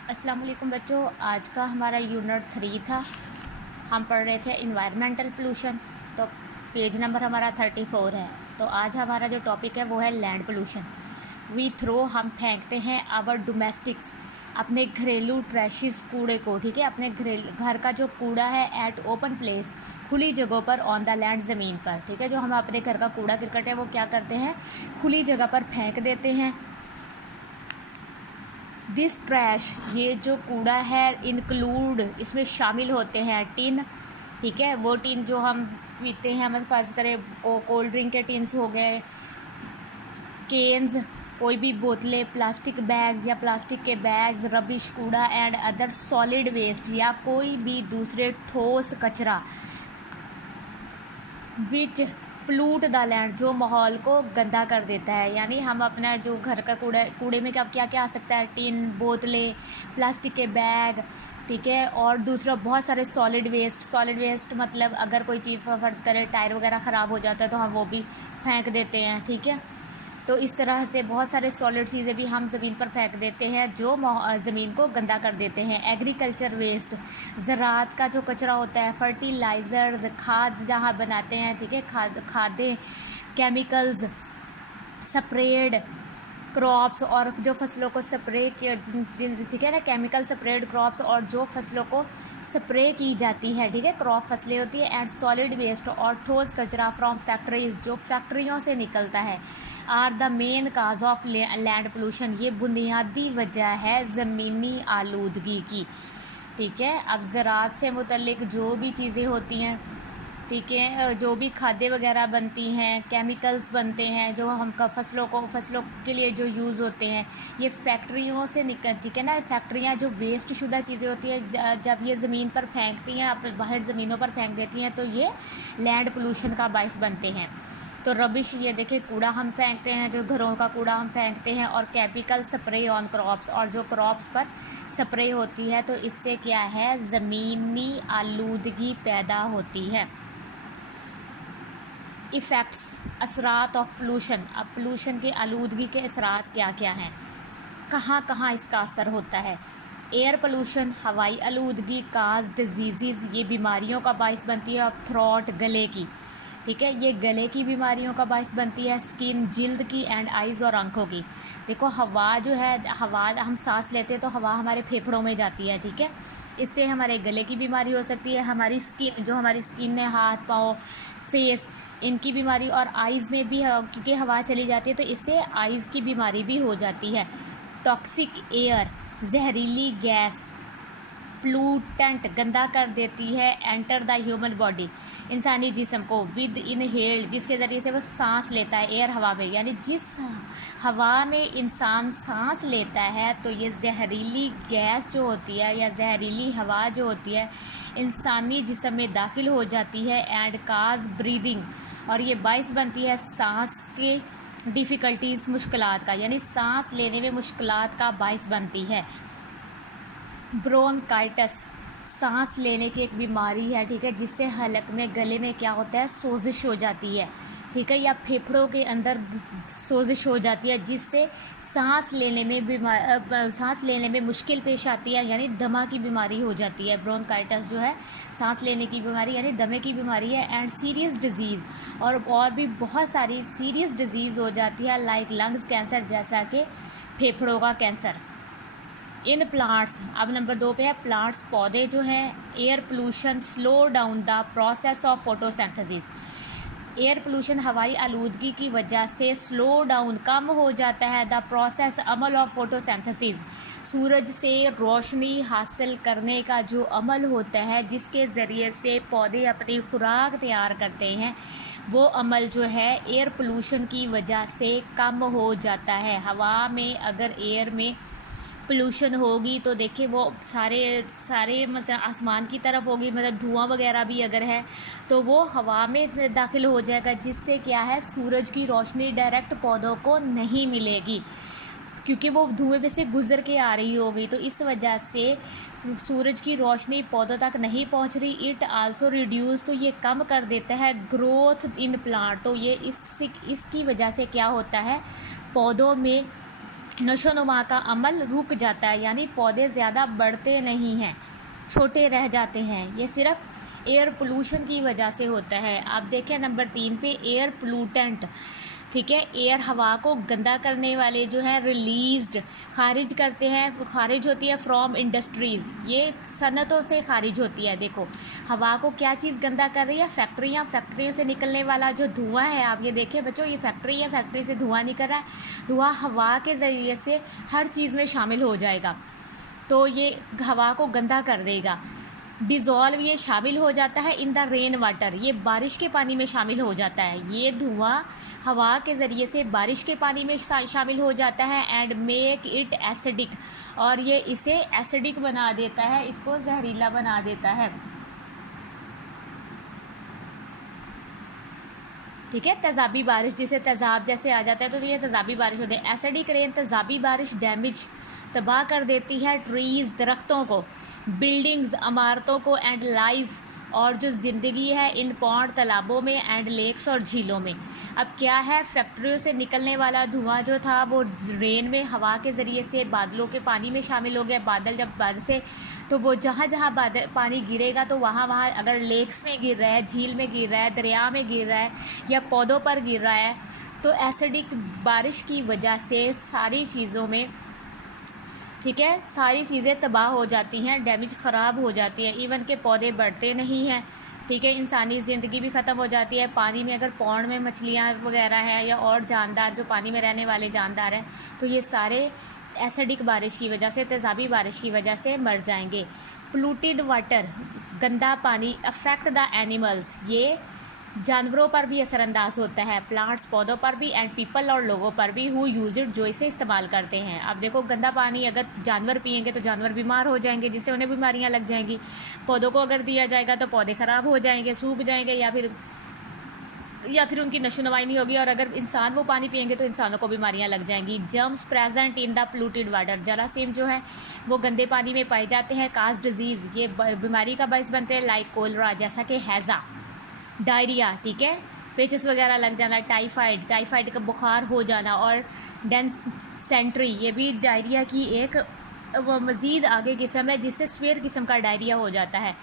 अस्सलाम वालेकुम बच्चों। आज का हमारा यूनिट 3 था। हम पढ़ रहे थे इन्वायरमेंटल पोल्यूशन। तो पेज नंबर हमारा 34 है। तो आज हमारा जो टॉपिक है वो है लैंड पोल्यूशन। वी थ्रो, हम फेंकते हैं आवर डोमेस्टिक्स, अपने घरेलू ट्रैशिस कूड़े को, ठीक है, अपने घर का जो कूड़ा है एट ओपन प्लेस, खुली जगहों पर, ऑन द लैंड, ज़मीन पर, ठीक है। जो हम अपने घर का कूड़ा करकट है वो क्या करते हैं, खुली जगह पर फेंक देते हैं। दिस ट्रैश, ये जो कूड़ा है, इंक्लूड, इसमें शामिल होते हैं टिन, ठीक है, वो टिन जो हम पीते हैं, मतलब फर्ज करें कोल्ड ड्रिंक के टिन्स हो गए, केन्स, कोई भी बोतलें, प्लास्टिक बैग्स या प्लास्टिक के बैग्स, रबिश, कूड़ा एंड अदर सॉलिड वेस्ट, या कोई भी दूसरे ठोस कचरा, विच प्लूट द लैंड, जो माहौल को गंदा कर देता है। यानी हम अपना जो घर का कूड़े में क्या क्या आ सकता है, टिन, बोतलें, प्लास्टिक के बैग, ठीक है, और दूसरा बहुत सारे सॉलिड वेस्ट मतलब अगर कोई चीज़ का फ़र्ज़ करें टायर वगैरह ख़राब हो जाता है तो हम वो भी फेंक देते हैं, ठीक है। तो इस तरह से बहुत सारे सॉलिड चीज़ें भी हम ज़मीन पर फेंक देते हैं जो ज़मीन को गंदा कर देते हैं। एग्रीकल्चर वेस्ट, ज़राअत का जो कचरा होता है, फर्टिलाइज़र्स, खाद जहाँ बनाते हैं, ठीक है, खादें, केमिकल्स, स्प्रेड क्रॉप्स, और जो फसलों को स्प्रे किया, ठीक है ना, केमिकल स्प्रेड क्रॉप्स, और जो फसलों को स्प्रे की जाती है, ठीक है, क्रॉप फसलें होती है। एंड सॉलिड वेस्ट, और ठोस कचरा फ्रॉम फैक्ट्रीज, जो फैक्ट्रियों से निकलता है, are the main cause of land pollution, ये बुनियादी वजह है ज़मीनी आलूदगी की, ठीक है। अब ज़राअत से मुतल्लिक जो भी चीज़ें होती हैं, ठीक है, जो भी खाद्य वगैरह बनती हैं, केमिकल्स बनते हैं जो हम फसलों के लिए जो यूज़ होते हैं, ये फैक्ट्रियों से निकल, ठीक है ना। फैक्ट्रियाँ जो वेस्ट शुदा चीज़ें होती हैं जब ये ज़मीन पर फेंकती हैं, बाहर ज़मीनों पर फेंक देती हैं, तो ये लैंड पोल्यूशन का बाइस बनते हैं। तो रबिश, ये देखिए कूड़ा हम फेंकते हैं, जो घरों का कूड़ा हम फेंकते हैं, और केमिकल स्प्रे ऑन क्रॉप्स, और जो क्रॉप्स पर स्प्रे होती है, तो इससे क्या है, ज़मीनी आलूदगी पैदा होती है। इफ़ेक्ट्स, असरात ऑफ पोल्यूशन, अब पोल्यूशन की आलूदगी के असरात क्या क्या हैं, कहाँ कहाँ इसका असर होता है। एयर पोल्यूशन, हवाई आलूदगी, काज डिजीज़, ये बीमारियों का बाइस बनती है। अब थ्रोट, गले की, ठीक है, ये गले की बीमारियों का बाइस बनती है। स्किन, जिल्द की, एंड आइज़, और आंखों की। देखो हवा जो है, हवा हम सांस लेते हैं तो हवा हमारे फेफड़ों में जाती है, ठीक है, इससे हमारे गले की बीमारी हो सकती है। हमारी स्किन, जो हमारी स्किन है, हाथ पाँव, फेस, इनकी बीमारी, और आइज़ में भी क्योंकि हवा चली जाती है तो इससे आइज़ की बीमारी भी हो जाती है। टॉक्सिक एयर, जहरीली गैस, प्लूटेंट, गंदा कर देती है। एंटर द ह्यूमन बॉडी, इंसानी जिस्म को, विद इनहेल्ड, जिसके ज़रिए से वो सांस लेता है, एयर, हवा में, यानी जिस हवा में इंसान सांस लेता है तो ये जहरीली गैस जो होती है या जहरीली हवा जो होती है इंसानी जिस्म में दाखिल हो जाती है। एंड काज ब्रीदिंग, और ये बाइस बनती है सांस के डिफ़िकल्टीज़, मुश्किलात का, यानी सांस लेने में मुश्किलात का बाइस बनती है। ब्रोंकाइटिस, सांस लेने की एक बीमारी है, ठीक है, जिससे हलक में, गले में क्या होता है, सोजिश हो जाती है, ठीक है, या फेफड़ों के अंदर सोजिश हो जाती है, जिससे सांस लेने में मुश्किल पेश आती है, यानी दमा की बीमारी हो जाती है। ब्रोंकाइटिस जो है सांस लेने की बीमारी यानी दमे की बीमारी है। एंड सीरियस डिजीज़, और भी बहुत सारी सीरियस डिजीज़ हो जाती है, लाइक लंग्स कैंसर, जैसा कि फेफड़ों का कैंसर। इन प्लांट्स, अब नंबर 2 पे है प्लांट्स, पौधे जो हैं। Air pollution slow down the process of photosynthesis, air pollution हवाई आलूदगी की वजह से स्लो डाउन, कम हो जाता है, द प्रोसेस, अमल ऑफ फोटोसिंथेसिस, सूरज से रोशनी हासिल करने का जो अमल होता है जिसके ज़रिए से पौधे अपनी खुराक तैयार करते हैं, वो अमल जो है एयर पोल्यूशन की वजह से कम हो जाता है। हवा में अगर एयर में पोल्यूशन होगी तो देखिए वो सारे मतलब आसमान की तरफ होगी, मतलब धुआं वगैरह भी अगर है तो वो हवा में दाखिल हो जाएगा, जिससे क्या है, सूरज की रोशनी डायरेक्ट पौधों को नहीं मिलेगी क्योंकि वो धुएं में से गुजर के आ रही होगी, तो इस वजह से सूरज की रोशनी पौधों तक नहीं पहुंच रही। इट आल्सो रिड्यूस, तो ये कम कर देता है ग्रोथ इन प्लांट, तो ये इसकी वजह से क्या होता है, पौधों में नशोनुमा का अमल रुक जाता है, यानी पौधे ज़्यादा बढ़ते नहीं हैं, छोटे रह जाते हैं। ये सिर्फ एयर पोल्यूशन की वजह से होता है। आप देखें नंबर 3 पे एयर पोल्यूटेंट, ठीक है, एयर हवा को गंदा करने वाले जो है रिलीज्ड, खारिज करते हैं, खारिज होती है फ्रॉम इंडस्ट्रीज़, ये सनतों से खारिज होती है। देखो हवा को क्या चीज़ गंदा कर रही है, फैक्ट्रियों से निकलने वाला जो धुआं है। आप ये देखें बच्चों, ये फैक्ट्री है, फैक्ट्री से धुआं निकल रहा है, धुआं हवा के ज़रिए से हर चीज़ में शामिल हो जाएगा, तो ये हवा को गंदा कर देगा। डिज़ोल्व, ये शामिल हो जाता है इन द रेन वाटर, ये बारिश के पानी में शामिल हो जाता है। ये धुआं हवा के ज़रिए से बारिश के पानी में शामिल हो जाता है। एंड मेक इट एसिडिक, और ये इसे एसिडिक बना देता है, इसको जहरीला बना देता है। ठीक है, तेज़ाबी बारिश, जिसे तेज़ाब जैसे आ जाता है तो ये तेज़ाबी बारिश होती है। एसिडिक रेन, तेज़ाबी बारिश डैमेज, तबाह कर देती है ट्रीज़, दरख्तों को, बिल्डिंग्स, इमारतों को, एंड लाइफ, और जो ज़िंदगी है इन पौंड, तालाबों में, एंड लेक्स और झीलों में। अब क्या है, फैक्ट्रियों से निकलने वाला धुआं जो था वो रेन में हवा के ज़रिए से बादलों के पानी में शामिल हो गया। बादल जब बरसे तो वो जहाँ जहाँ बादल पानी गिरेगा तो वहाँ वहाँ अगर लेक्स में गिर रहा है, झील में गिर रहा है, दरिया में गिर रहा है, या पौधों पर गिर रहा है, तो एसिडिक बारिश की वजह से सारी चीज़ों में, ठीक है, सारी चीज़ें तबाह हो जाती हैं, डैमेज ख़राब हो जाती है। इवन के पौधे बढ़ते नहीं हैं, ठीक है, इंसानी ज़िंदगी भी ख़त्म हो जाती है। पानी में अगर पौंड में मछलियाँ वगैरह हैं या और जानदार जो पानी में रहने वाले जानदार हैं, तो ये सारे एसिडिक बारिश की वजह से, तेज़ाबी बारिश की वजह से मर जाएंगे। पोल्यूटेड वाटर, गंदा पानी, अफेक्ट द एनिमल्स, ये जानवरों पर भी असरअंदाज होता है, प्लांट्स, पौधों पर भी, एंड पीपल, और लोगों पर भी, हु यूज़ इट, जो इसे इस्तेमाल करते हैं। अब देखो गंदा पानी अगर जानवर पिएंगे तो जानवर बीमार हो जाएंगे, जिससे उन्हें बीमारियां लग जाएंगी। पौधों को अगर दिया जाएगा तो पौधे ख़राब हो जाएंगे, सूख जाएंगे, या फिर उनकी नशोनुमाई नहीं होगी। और अगर इंसान वो पानी पिएंगे तो इंसानों को बीमारियां लग जाएंगी। Germs present in the polluted water, जरासीम जो है वो गंदे पानी में पाए जाते हैं। काज डिजीज़, ये बीमारी का बायस बनते हैं, लाइक कोलरा, जैसा कि हैज़ा, डायरिया, ठीक है, पेचिस वगैरह लग जाना, टाइफाइड का बुखार हो जाना, और डेंसेंट्री, ये भी डायरिया की एक मज़ीद आगे किस्म है, जिससे स्वेयर किस्म का डायरिया हो जाता है।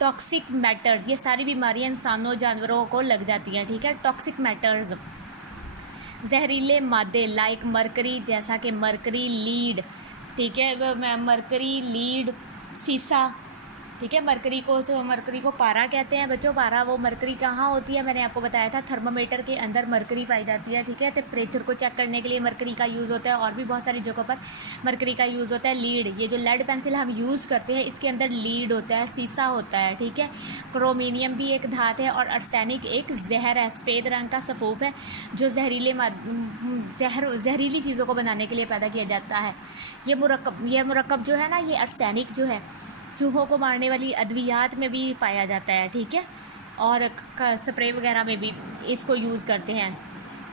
टॉक्सिक मैटर्स, ये सारी बीमारियां इंसानों जानवरों को लग जाती हैं, ठीक है। टॉक्सिक मैटर्स, जहरीले मादे, लाइक मरकरी, जैसा कि मरकरी, लीड, ठीक है, मरकरी, लीड, सीसा, ठीक है। मरकरी को पारा कहते हैं बच्चों। पारा, वो मरकरी कहाँ होती है, मैंने आपको बताया था, थर्मामीटर के अंदर मरकरी पाई जाती है, ठीक है। टेम्परेचर को चेक करने के लिए मरकरी का यूज़ होता है, और भी बहुत सारी जगहों पर मरकरी का यूज़ होता है। लीड, ये जो लेड पेंसिल हम यूज़ करते हैं इसके अंदर लीड होता है, सीसा होता है, ठीक है। क्रोमीनियम भी एक धात है, और अर्सेनिक एक जहर है, सफ़ेद रंग का सफ़ूफ है, जो जहरीली चीज़ों को बनाने के लिए पैदा किया जाता है। ये मुरक्कब जो है ना, ये अर्सेनिक जो है चूहों को मारने वाली अद्वियात में भी पाया जाता है, ठीक है, और स्प्रे वगैरह में भी इसको यूज़ करते हैं।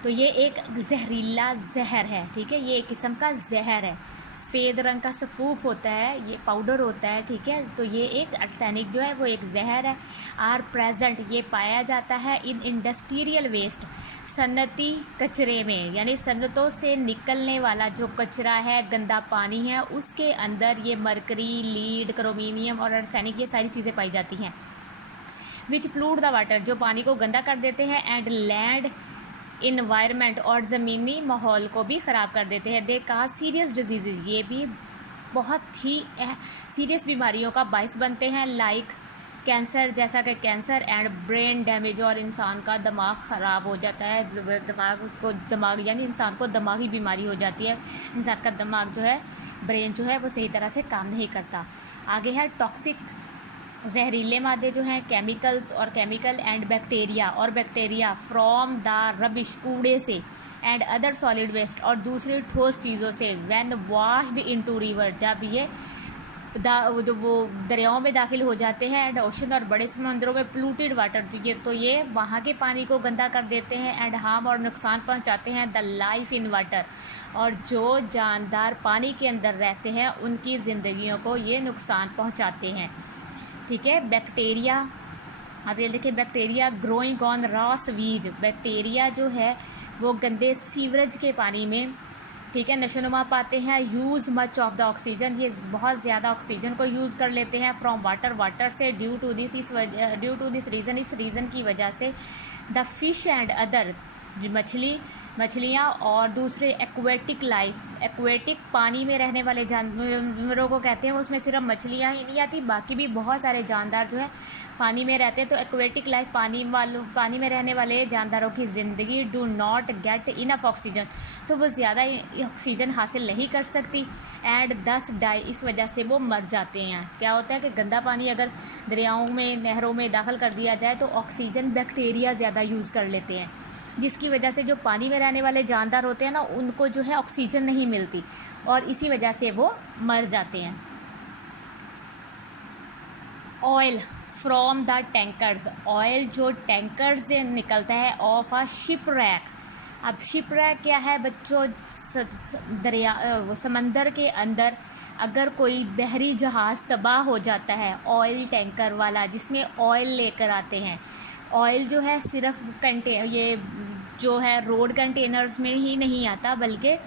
तो ये एक जहरीला जहर है, ठीक है, ये एक किस्म का जहर है, सफ़ेद रंग का सफ़ूफ होता है, ये पाउडर होता है, ठीक है। तो ये एक अर्सेनिक जो है वो एक जहर है। आर प्रेजेंट, ये पाया जाता है इन इंडस्ट्रियल वेस्ट, सन्नती कचरे में, यानी सन्नतों से निकलने वाला जो कचरा है, गंदा पानी है, उसके अंदर ये मरकरी, लीड, क्रोमीनियम और अर्सेनिक, ये सारी चीज़ें पाई जाती हैं। विच पोल्यूट द वाटर, जो पानी को गंदा कर देते हैं, एंड लैंड इन्वायरमेंट, और ज़मीनी माहौल को भी ख़राब कर देते हैं। दे काज सीरियस डिजीज़, ये भी बहुत ही सीरियस बीमारियों का बायस बनते हैं, लाइक कैंसर, जैसा कि कैंसर, एंड ब्रेन डैमेज, और इंसान का दिमाग ख़राब हो जाता है, दिमाग यानी इंसान को दिमागी बीमारी हो जाती है, इंसान का दिमाग जो है, ब्रेन जो है वो सही तरह से काम नहीं करता। आगे है टॉक्सिक, जहरीले मादे जो हैं, केमिकल्स और chemical and bacteria from the rubbish, कूड़े से, एंड अदर सॉलिड वेस्ट, और दूसरी ठोस चीज़ों से, व्हेन वॉश्ड इनटू रिवर, जब ये वो दरियाओं में दाखिल हो जाते हैं, एंड ओशन, और बड़े समुद्रों में पोल्यूटेड वाटर, तो ये वहाँ के पानी को गंदा कर देते हैं, एंड हार्म, और नुकसान पहुँचाते हैं द लाइफ इन वाटर, और जो जानदार पानी के अंदर रहते हैं उनकी ज़िंदगियों को ये नुकसान पहुँचाते हैं, ठीक है। बैक्टीरिया, अब ये देखिए, bacteria growing on raw sewage, bacteria जो है वो गंदे सीवरेज के पानी में, ठीक है, नशोनुमा पाते हैं। Use much of the oxygen, ये बहुत ज़्यादा ऑक्सीजन को यूज़ कर लेते हैं फ्रॉम वाटर से। ड्यू टू दिस रीज़न, इस रीज़न की वजह से द फिश एंड अदर, मछलियाँ और दूसरे एक्वेटिक लाइफ, एक्वेटिक पानी में रहने वाले जानवरों को कहते हैं, उसमें सिर्फ मछलियाँ ही नहीं आती, बाकी भी बहुत सारे जानदार जो है पानी में रहते हैं। तो एक्वेटिक लाइफ, पानी में रहने वाले जानदारों की ज़िंदगी do not get enough oxygen, तो वो ज़्यादा ऑक्सीजन हासिल नहीं कर सकती। एंड दस डाई, इस वजह से वो मर जाते हैं। क्या होता है कि गंदा पानी अगर दरियाओं में, नहरों में दाखिल कर दिया जाए तो ऑक्सीजन बैक्टीरिया ज़्यादा यूज़ कर लेते हैं, जिसकी वजह से जो पानी में रहने वाले जानदार होते हैं ना, उनको जो है ऑक्सीजन नहीं मिलती और इसी वजह से वो मर जाते हैं। Oil from the tankers, oil जो टैंकर से निकलता है ऑफ अ शिप रैक। अब शिप रैक क्या है बच्चों? वो समंदर के अंदर अगर कोई बहरी जहाज़ तबाह हो जाता है, ऑयल टैंकर वाला जिसमें ऑयल लेकर आते हैं, ऑयल जो है सिर्फ ये जो है रोड कंटेनर्स में ही नहीं आता, बल्कि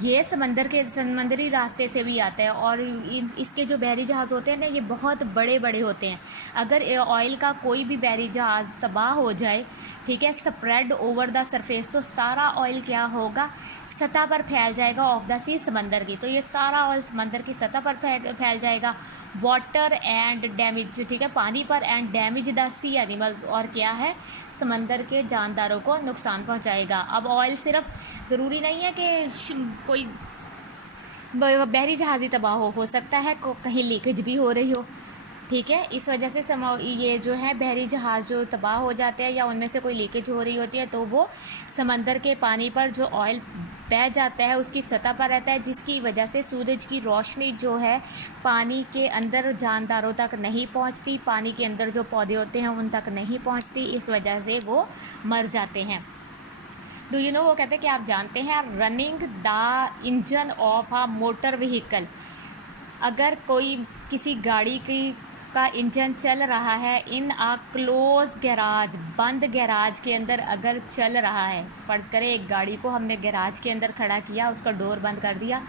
ये समंदरी रास्ते से भी आता है। और इसके जो बहरी जहाज़ होते हैं ना, ये बहुत बड़े बड़े होते हैं। अगर ऑयल का कोई भी बहरी जहाज़ तबाह हो जाए, ठीक है, स्प्रेड ओवर द सरफेस, तो सारा ऑयल क्या होगा? सतह पर फैल जाएगा ऑफ द सी, समंदर की। तो ये सारा ऑयल समंदर की सतह पर फैल जाएगा। वाटर एंड डैमेज, ठीक है, पानी पर, and damage the sea animals, और क्या है? समंदर के जानदारों को नुकसान पहुंचाएगा। अब ऑयल सिर्फ ज़रूरी नहीं है कि कोई बहरी जहाज़ी तबाह हो सकता है कहीं लीकेज भी हो रही हो, ठीक है। इस वजह से ये जो है बहरी जहाज़ जो तबाह हो जाते हैं या उनमें से कोई लीकेज हो रही होती है, तो वो समंदर के पानी पर जो ऑयल बह जाता है उसकी सतह पर रहता है, जिसकी वजह से सूरज की रोशनी जो है पानी के अंदर जानदारों तक नहीं पहुंचती, पानी के अंदर जो पौधे होते हैं उन तक नहीं पहुंचती, इस वजह से वो मर जाते हैं। डू यू नो, वो कहते हैं कि आप जानते हैं, running the engine of a motor vehicle, अगर कोई किसी गाड़ी का इंजन चल रहा है इन आ क्लोज गैराज, बंद गैराज के अंदर अगर चल रहा है, फर्ज करें एक गाड़ी को हमने गैराज के अंदर खड़ा किया, उसका डोर बंद कर दिया,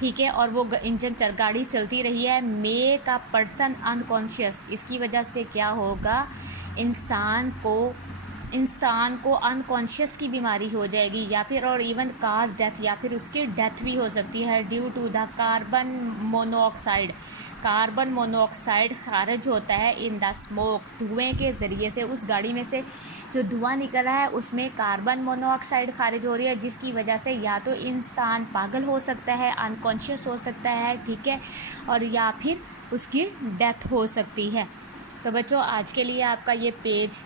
ठीक है, और वो गाड़ी चलती रही है, मेक अ पर्सन अनकॉन्शियस, इसकी वजह से क्या होगा? इंसान को अनकॉन्शियस की बीमारी हो जाएगी, या फिर और इवन काज डेथ, या फिर उसकी डेथ भी हो सकती है due to the carbon monoxide. Carbon monoxide खारिज होता है इन द स्मोक, धुएं के ज़रिए से। उस गाड़ी में से जो धुआं निकल रहा है उसमें कार्बन मोनोऑक्साइड खारिज हो रही है, जिसकी वजह से या तो इंसान पागल हो सकता है, अनकॉन्शियस हो सकता है, ठीक है, और या फिर उसकी डेथ हो सकती है। तो बच्चों, आज के लिए आपका ये पेज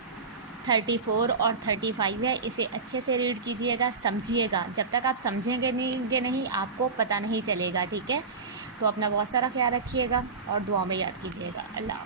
34 और 35 है, इसे अच्छे से रीड कीजिएगा, समझिएगा। जब तक आप समझेंगे नहीं आपको पता नहीं चलेगा, ठीक है। तो अपना बहुत सारा ख्याल रखिएगा और दुआ में याद कीजिएगा। अल्लाह।